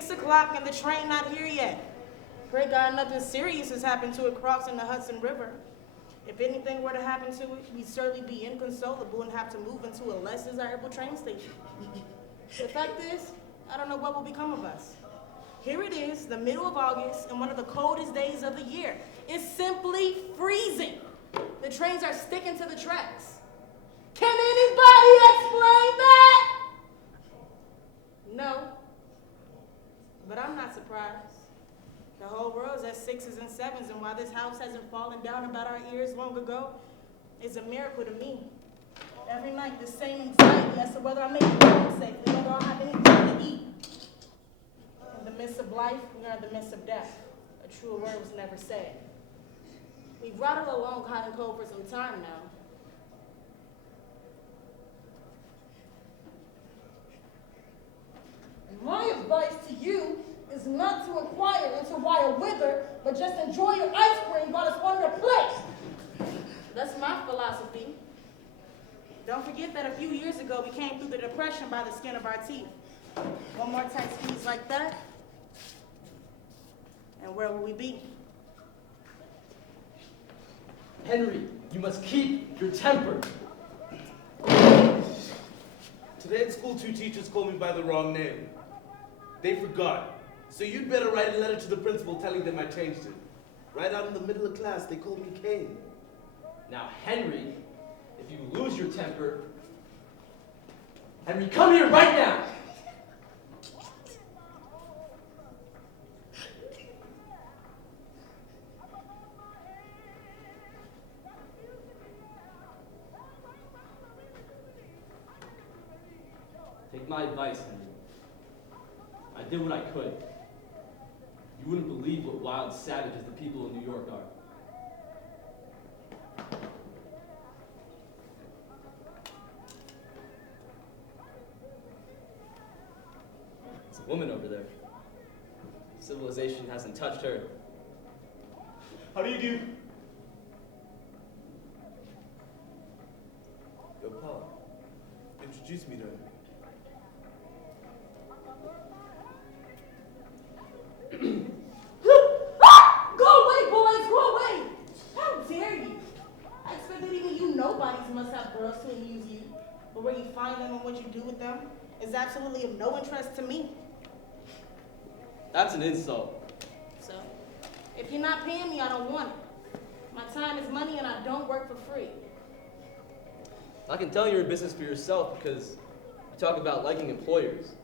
6 o'clock and the train not here yet. Pray God nothing serious has happened to it crossing the Hudson River. If anything were to happen to it, we'd certainly be inconsolable and have to move into a less desirable train station. The fact is, I don't know what will become of us. Here it is, the middle of August, and one of the coldest days of the year. It's simply freezing. The trains are sticking to the tracks. Can anybody explain that? No. But I'm not surprised. The whole world's at 6s and 7s, and while this house hasn't fallen down about our ears long ago, it's a miracle to me. Every night, the same anxiety as to whether I make it home safely, whether I'll have anything to eat. In the midst of life, we are in the midst of death. A truer word was never said. We've rattled along hot and cold for some time now. My advice to you is not to inquire into why or whither, but just enjoy your ice cream while it's on your plate. That's my philosophy. Don't forget that a few years ago we came through the depression by the skin of our teeth. One more tight squeeze like that, and where will we be? Henry, you must keep your temper. Today at school, 2 teachers called me by the wrong name. They forgot. So you'd better write a letter to the principal telling them I changed it. Right out in the middle of class, they called me Cain. Now, Henry, if you lose your temper... Henry, come here right now! Take my advice, Henry. I did what I could. You wouldn't believe what wild savages the people of New York are. There's a woman over there. Civilization hasn't touched her. How do you do? Yo, Paul, introduce me to her. Go away, boys, go away! How dare you? I expect that even you nobodies must have girls to amuse you. But where you find them and what you do with them is absolutely of no interest to me. That's an insult. So, if you're not paying me, I don't want it. My time is money and I don't work for free. I can tell you're in business for yourself because you talk about liking employers.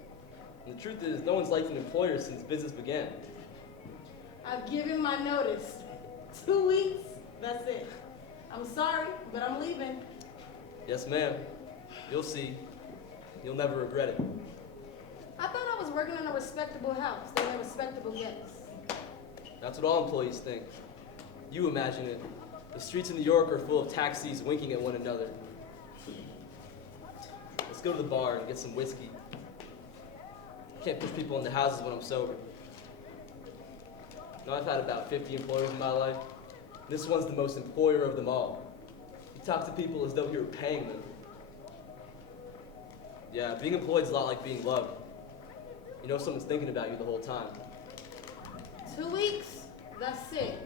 And the truth is, no one's liked an employer since business began. I've given my notice. 2 weeks, that's it. I'm sorry, but I'm leaving. Yes, ma'am. You'll see. You'll never regret it. I thought I was working in a respectable house. They were respectable guests. That's what all employees think. You imagine it. The streets of New York are full of taxis winking at one another. Let's go to the bar and get some whiskey. Can't push people into houses when I'm sober. Now, I've had about 50 employers in my life. This one's the most employer of them all. You talk to people as though you were paying them. Yeah, being employed is a lot like being loved. You know someone's thinking about you the whole time. 2 weeks? That's it.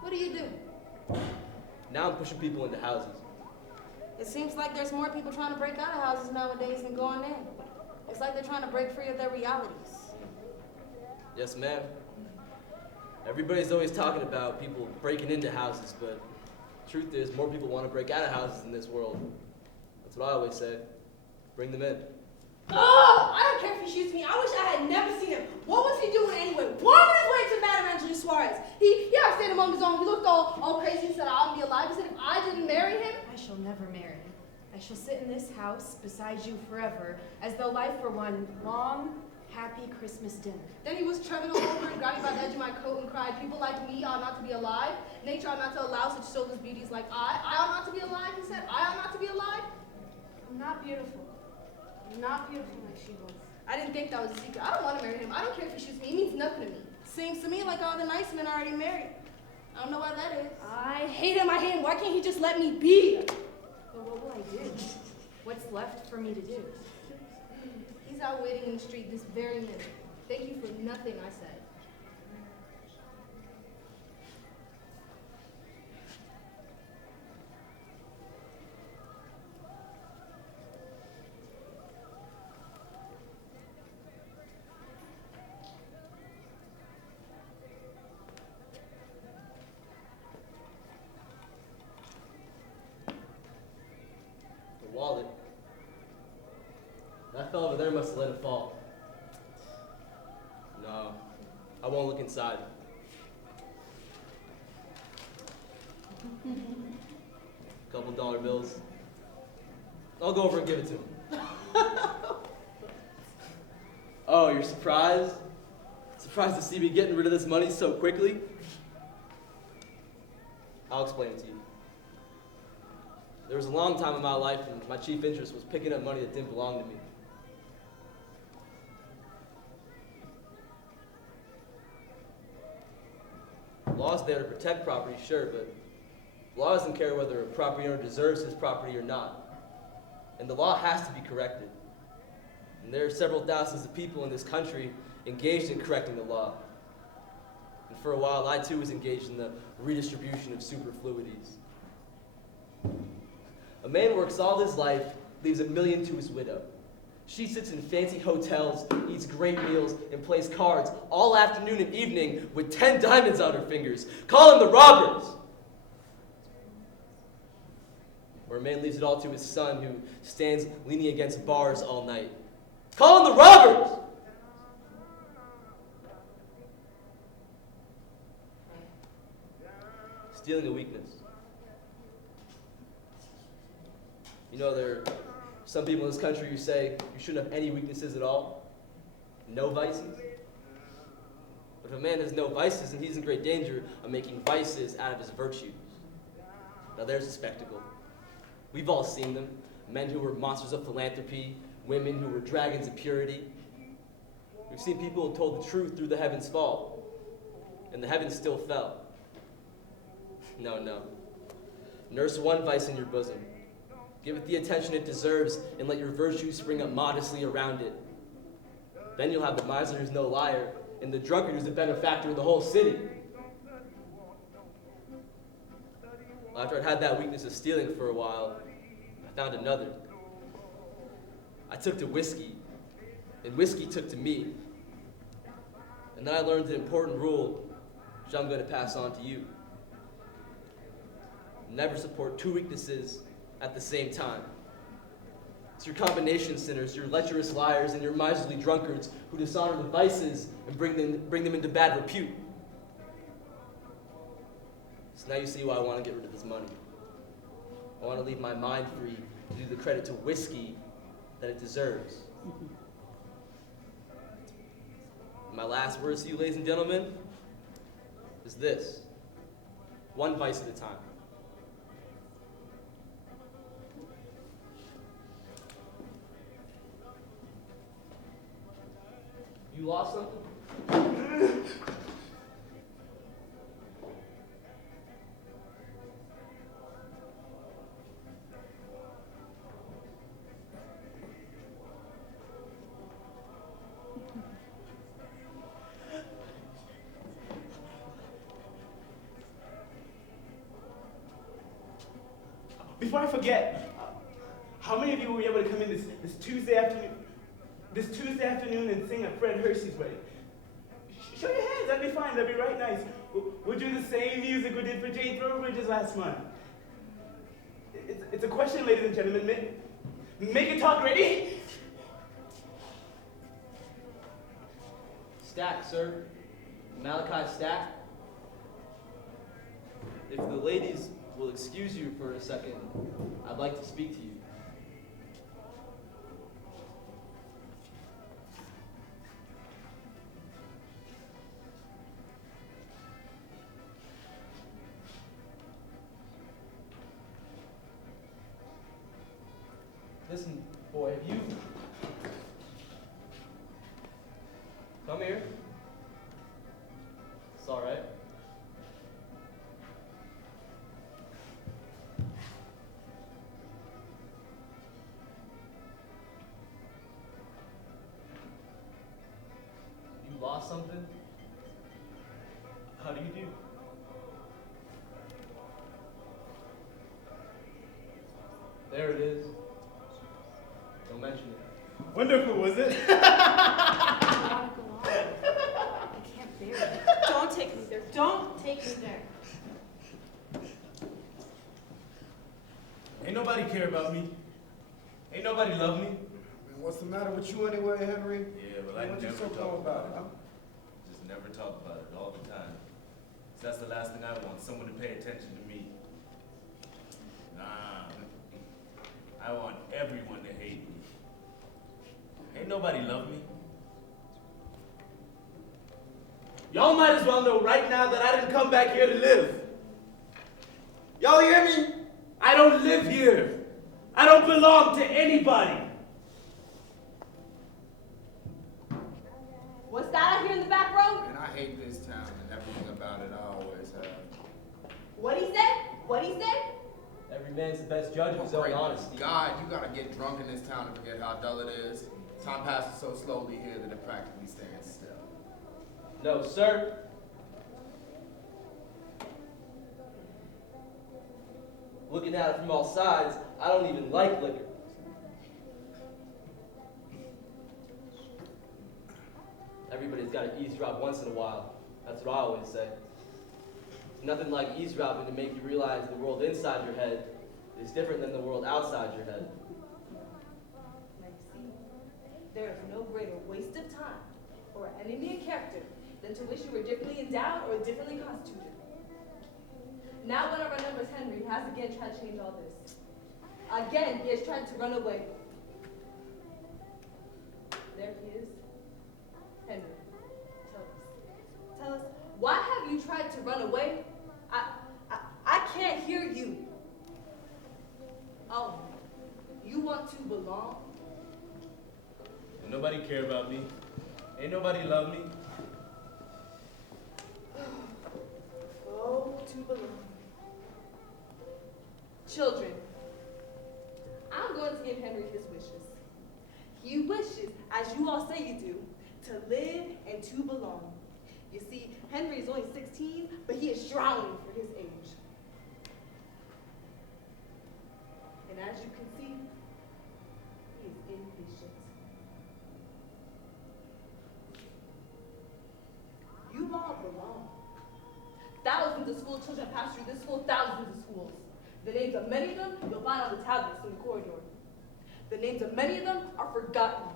What do you do? Now I'm pushing people into houses. It seems like there's more people trying to break out of houses nowadays than going in. It's like they're trying to break free of their realities. Yes, ma'am. Everybody's always talking about people breaking into houses, but the truth is more people want to break out of houses in this world. That's what I always say. Bring them in. Oh, I don't care if he shoots me. I wish I had never seen him. What was he doing anyway? Warming his way to Madame Angela Suarez. He stayed among his own. He looked all crazy and said, I'll be alive. He said, if I didn't marry him, I shall never marry. I shall sit in this house beside you forever, as though life were one long, happy Christmas dinner. Then he was trembling all over and grabbed me by the edge of my coat and cried, people like me ought not to be alive. Nature ought not to allow such soulless beauties like I ought not to be alive, he said. I ought not to be alive. I'm not beautiful. I'm not beautiful like she was. I didn't think that was a secret. I don't want to marry him. I don't care if he shoots me. He means nothing to me. Seems to me like all the nice men are already married. I don't know why that is. I hate him. I hate him. Why can't he just let me be? But what will I do? What's left for me to do? He's out waiting in the street this very minute. Thank you for nothing I said. The wallet. That fellow over there must have let it fall. No, I won't look inside. Couple dollar bills. I'll go over and give it to him. Oh, you're surprised? Surprised to see me getting rid of this money so quickly? I'll explain it to you. There was a long time in my life when my chief interest was picking up money that didn't belong to me. Law's there to protect property, sure, but law doesn't care whether a property owner deserves his property or not. And the law has to be corrected. And there are several thousands of people in this country engaged in correcting the law. And for a while, I too was engaged in the redistribution of superfluities. A man works all his life, leaves $1 million to his widow. She sits in fancy hotels, eats great meals, and plays cards all afternoon and evening with 10 diamonds on her fingers. Call them the robbers! Or a man leaves it all to his son who stands leaning against bars all night. Call them the robbers! Stealing a weakness. You know, there are some people in this country who say you shouldn't have any weaknesses at all. No vices. But if a man has no vices, then he's in great danger of making vices out of his virtues. Now there's a spectacle. We've all seen them. Men who were monsters of philanthropy, women who were dragons of purity. We've seen people who told the truth through the heavens fall, and the heavens still fell. No, no. Nurse one vice in your bosom. Give it the attention it deserves, and let your virtues spring up modestly around it. Then you'll have the miser who's no liar, and the drunkard who's the benefactor of the whole city. Well, after I'd had that weakness of stealing for a while, I found another. I took to whiskey, and whiskey took to me. And then I learned an important rule, which I'm going to pass on to you. Never support two weaknesses at the same time. It's your combination sinners, your lecherous liars, and your miserly drunkards who dishonor the vices and bring them into bad repute. So now you see why I want to get rid of this money. I want to leave my mind free to do the credit to whiskey that it deserves. My last words to you, ladies and gentlemen, is this: one vice at a time. You lost something? Before I forget, how many of you will be able to come in this Tuesday afternoon and sing at Fred Hershey's wedding? Show your hands, that'd be fine, that'd be right nice. We'll do the same music we did for Jane Throwbridge's last month. It's a question, ladies and gentlemen. Make it talk, ready? Stack, sir. Malachi Stack. If the ladies will excuse you for a second, I'd like to speak to you. Listen, boy, have you... Come here. It's all right. lost something? How do you do? There it is. Don't mention it. Wonderful, was it? I want to go on. I can't bear it. Don't take me there. Don't take me there. Ain't nobody care about me. Ain't nobody love me. Man, what's the matter with you anyway, Henry? Yeah, but I What you never so talk calm about it. huh? Just never talk about it all the time. 'Cause that's the last thing I want, someone to pay attention to me. Nah, I want everyone to hate me. Ain't nobody love me. Y'all might as well know right now that I didn't come back here to live. Y'all hear me? I don't live here. I don't belong to anybody. What's that I hear in the back row? Man, I hate this town and everything about it I always have. What he said? What he said? Every man's the best judge of his own Great honesty. God, you gotta get drunk in this town to forget how dull it is. Time passes so slowly here that it practically stands still. No, sir. Looking at it from all sides, I don't even like liquor. Everybody's got to eavesdrop once in a while. That's what I always say. It's nothing like eavesdropping to make you realize the world inside your head is different than the world outside your head. Now you see, there is no greater waste of time or enemy of character than to wish you were differently endowed or differently constituted. Now one of our numbers, Henry, has again tried to change all this. Again, he has tried to run away. There he is. Henry, tell us, why have you tried to run away? I can't hear you. Oh, you want to belong? Ain't nobody care about me. Ain't nobody love me. Oh, to belong. Children, I'm going to give Henry his wishes. He wishes, as you all say you do, to live and to belong. You see, Henry is only 16, but he is drowning for his age. And as you can see, he is impatient. You all belong. Thousands of school children pass through this school, thousands of schools. The names of many of them you'll find on the tablets in the corridor. The names of many of them are forgotten.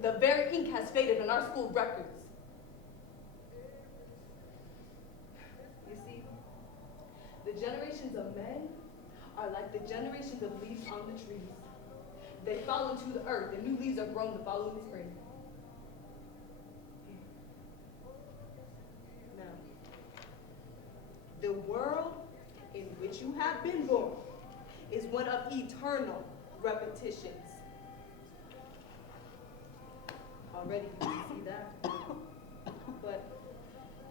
The very ink has faded on our school records. You see, the generations of men are like the generations of leaves on the trees. They fall into the earth, and new leaves are grown the following spring. Now, the world in which you have been born is one of eternal repetitions. Already you can see that. But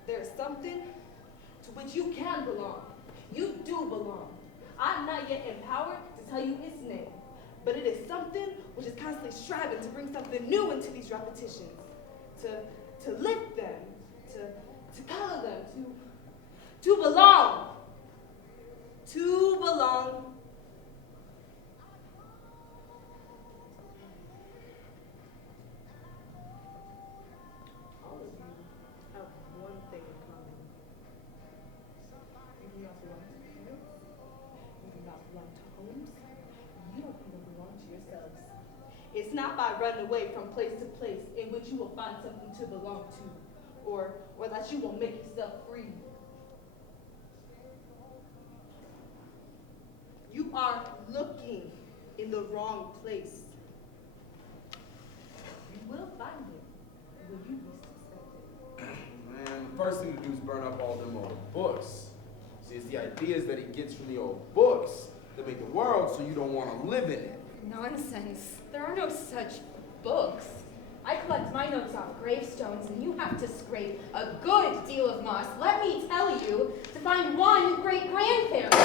there's something to which you can belong. You do belong. I'm not yet empowered to tell you its name, but it is something which is constantly striving to bring something new into these repetitions, to lift them, to color them, to belong. To belong. All of you have one thing in common. You do not belong to parents. You do not belong to homes. You don't even belong to yourselves. It's not by running away from place to place in which you will find something to belong to, or that you will make yourself free. You are looking in the wrong place. You will find it when you least expect it. Man, the first thing to do is burn up all them old books. See, it's the ideas that he gets from the old books that make the world so you don't want to live in it. Nonsense. There are no such books. I collect my notes off gravestones, and you have to scrape a good deal of moss, let me tell you, to find one great-grandparent.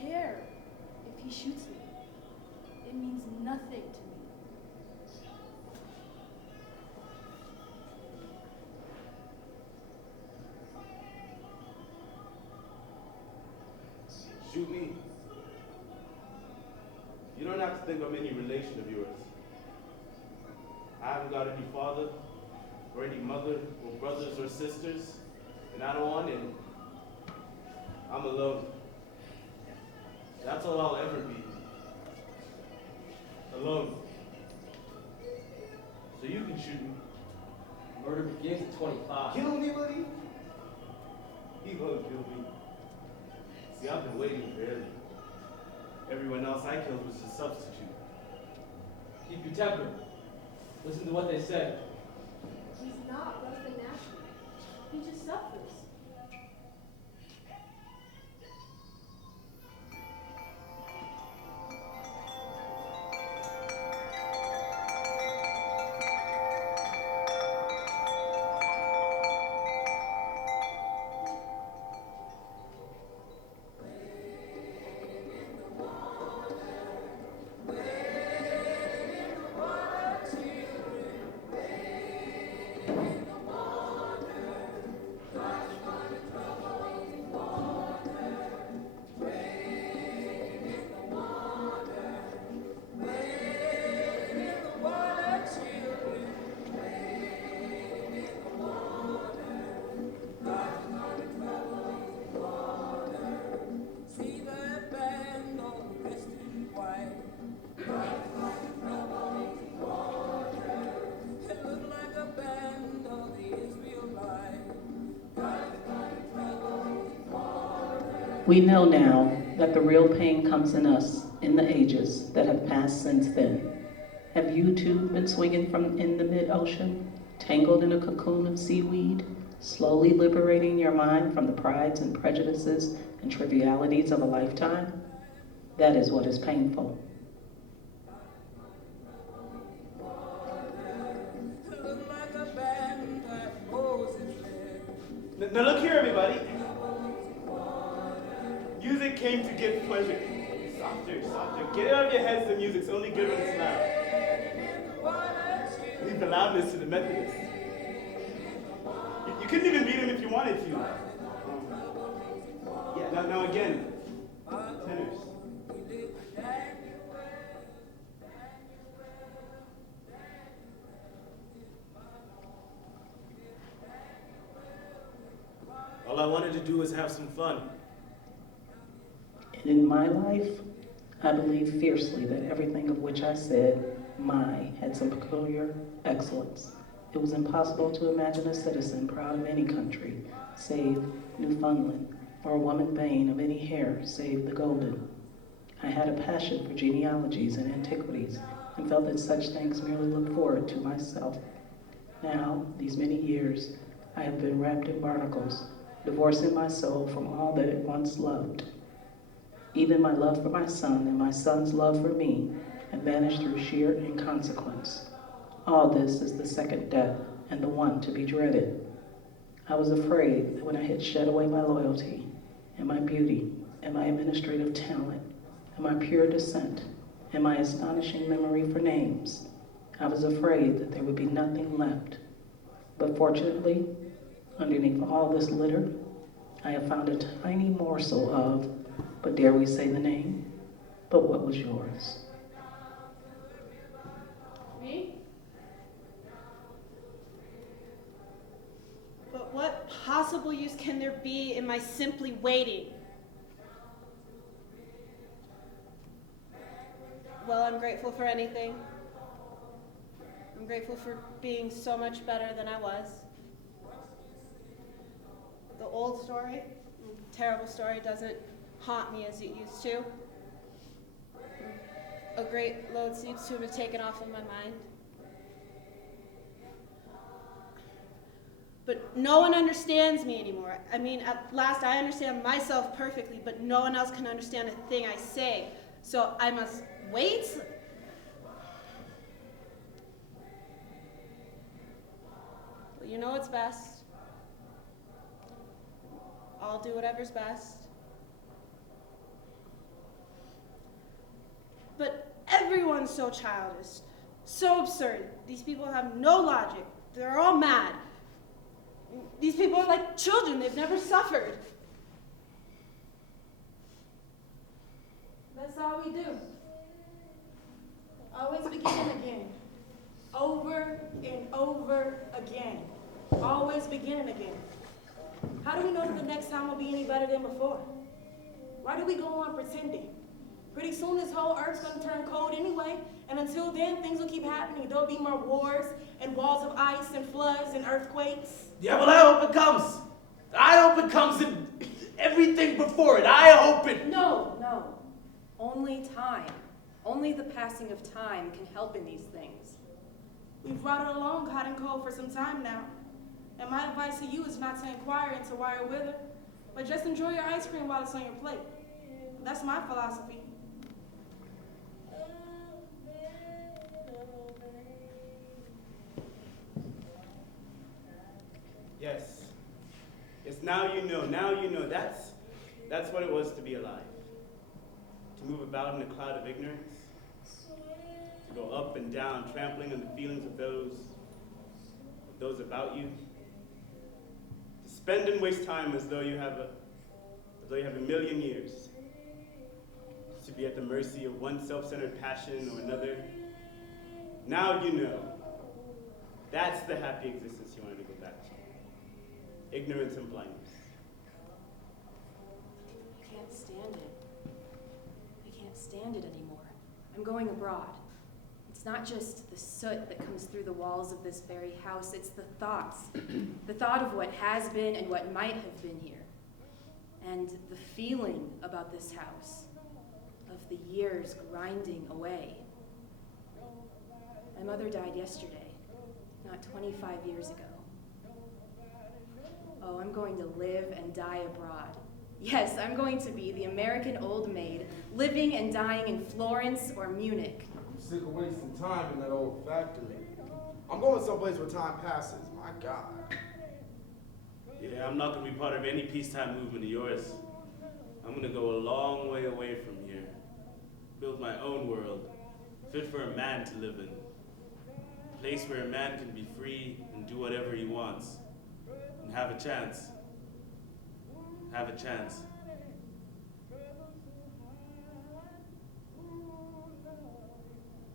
care if he shoots me. It means nothing to me. Shoot me. You don't have to think I'm any relation of yours. I haven't got any father, or any mother, or brothers or sisters, and I don't want any. I'm alone. That's all I'll ever be. Alone. So you can shoot me. Murder begins at 25. Kill me, buddy? He won't kill me. See, I've been waiting for him. Everyone else I killed was a substitute. Keep your temper. Listen to what they say. He's not less than national. He just suffers. We know now that the real pain comes in us in the ages that have passed since then. Have you too been swinging from in the mid-ocean, tangled in a cocoon of seaweed, slowly liberating your mind from the prides and prejudices and trivialities of a lifetime? That is what is painful. Now look here, everybody. Music came to give pleasure. Softer, softer. Get it out of your heads, the music's only good when it's loud. Leave the loudness to the Methodists. You couldn't even beat him if you wanted to. Yeah, now again, tenors. All I wanted to do was have some fun. And in my life, I believe fiercely that everything of which I said, my, had some peculiar excellence. It was impossible to imagine a citizen proud of any country, save Newfoundland, or a woman vain of any hair, save the golden. I had a passion for genealogies and antiquities, and felt that such things merely looked forward to myself. Now, these many years, I have been wrapped in barnacles, divorcing my soul from all that it once loved. Even my love for my son and my son's love for me have vanished through sheer inconsequence. All this is the second death, and the one to be dreaded. I was afraid that when I had shed away my loyalty, and my beauty, and my administrative talent, and my pure descent, and my astonishing memory for names, I was afraid that there would be nothing left. But fortunately, underneath all this litter, I have found a tiny morsel of, but dare we say the name? But what was yours? Me? But what possible use can there be in my simply waiting? Well, I'm grateful for anything. I'm grateful for being so much better than I was. The old story, terrible story, doesn't haunt me as it used to. A great load seems to have been taken off of my mind. But no one understands me anymore. I mean, at last I understand myself perfectly, but no one else can understand a thing I say. So I must wait? Well, you know what's best. I'll do whatever's best. so childish, so absurd. These people have no logic. They're all mad. These people are like children. They've never suffered. That's all we do. Always begin again. Over and over again. Always beginning again. How do we know that the next time will be any better than before? Why do we go on pretending? Pretty soon this whole earth's gonna turn cold anyway, and until then things will keep happening. There'll be more wars and walls of ice and floods and earthquakes. Yeah, well, I hope it comes. I hope it comes and everything before it. I hope it. No. Only time. Only the passing of time can help in these things. We've brought it along hot and cold for some time now. And my advice to you is not to inquire into why or whither, but just enjoy your ice cream while it's on your plate. That's my philosophy. Yes. Yes, now you know. That's what it was to be alive. To move about in a cloud of ignorance. To go up and down, trampling on the feelings of those about you. To spend and waste time as though you have a million years. To be at the mercy of one self-centered passion or another. Now you know. That's the happy existence you wanted to go back to. Ignorance and blindness. I can't stand it. I can't stand it anymore. I'm going abroad. It's not just the soot that comes through the walls of this very house, it's the thoughts. The thought of what has been and what might have been here. And the feeling about this house, of the years grinding away. My mother died yesterday, not 25 years ago. Oh, I'm going to live and die abroad. Yes, I'm going to be the American old maid, living and dying in Florence or Munich. I'm sick of wasting time in that old factory. I'm going someplace where time passes. My God. Yeah, I'm not going to be part of any peacetime movement of yours. I'm going to go a long way away from here. Build my own world, fit for a man to live in. A place where a man can be free and do whatever he wants. And have a chance. Have a chance.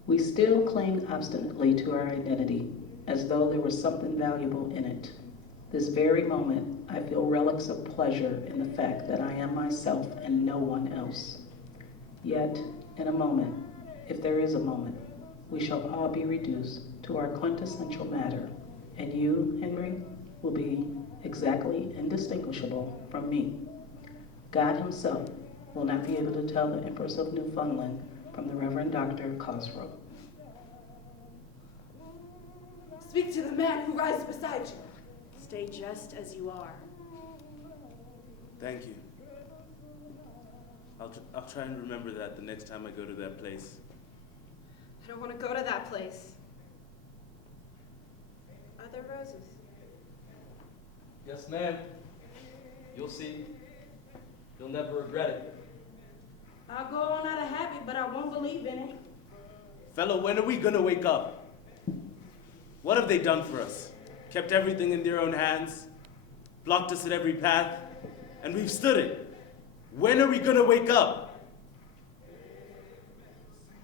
We still cling obstinately to our identity, as though there was something valuable in it. This very moment, I feel relics of pleasure in the fact that I am myself and no one else. Yet, in a moment, if there is a moment, we shall all be reduced to our quintessential matter, and you, Henry, will be exactly indistinguishable from me. God himself will not be able to tell the Empress of Newfoundland from the Reverend Dr. Cosgrove. Speak to the man who rides beside you. Stay just as you are. Thank you. I'll try and remember that the next time I go to that place. I don't want to go to that place. Are there roses? Yes, ma'am. You'll see. You'll never regret it. I'll go on out of habit, but I won't believe in it. Fellow, when are we gonna wake up? What have they done for us? Kept everything in their own hands, blocked us at every path, and we've stood it. When are we gonna wake up?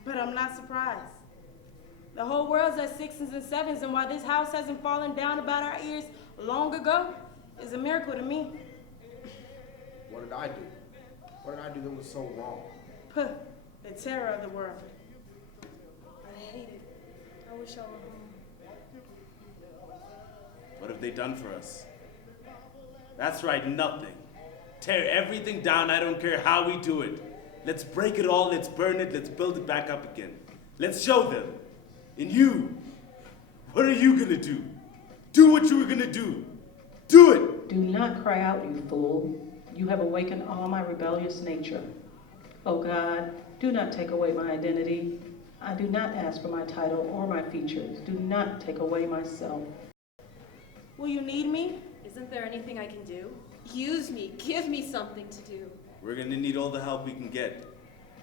But I'm not surprised. The whole world's at sixes and sevens, and why this house hasn't fallen down about our ears long ago is a miracle to me. What did I do? What did I do that was so wrong? Puh, the terror of the world. I hate it. I wish I were home. What have they done for us? That's right, nothing. Tear everything down, I don't care how we do it. Let's break it all, let's burn it, let's build it back up again. Let's show them. And you, what are you gonna do? Do what you were gonna do. Do it! Do not cry out, you fool. You have awakened all my rebellious nature. Oh God, do not take away my identity. I do not ask for my title or my features. Do not take away myself. Will you need me? Isn't there anything I can do? Use me. Give me something to do. We're gonna need all the help we can get.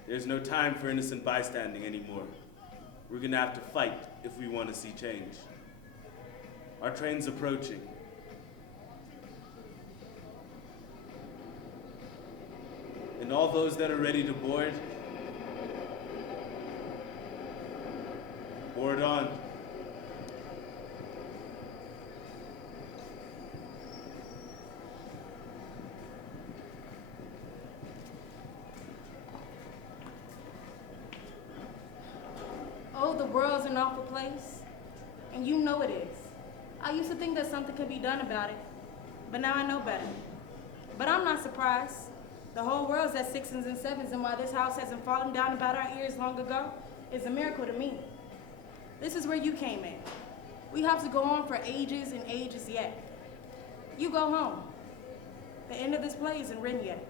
There's no time for innocent bystanding anymore. We're gonna have to fight if we want to see change. Our train's approaching. And all those that are ready to board on. Oh, the world's an awful place, and you know it is. I used to think that something could be done about it, but now I know better. But I'm not surprised. The whole world's at 6s and 7s, and why this house hasn't fallen down about our ears long ago is a miracle to me. This is where you came in. We have to go on for ages and ages yet. You go home. The end of this play isn't written yet.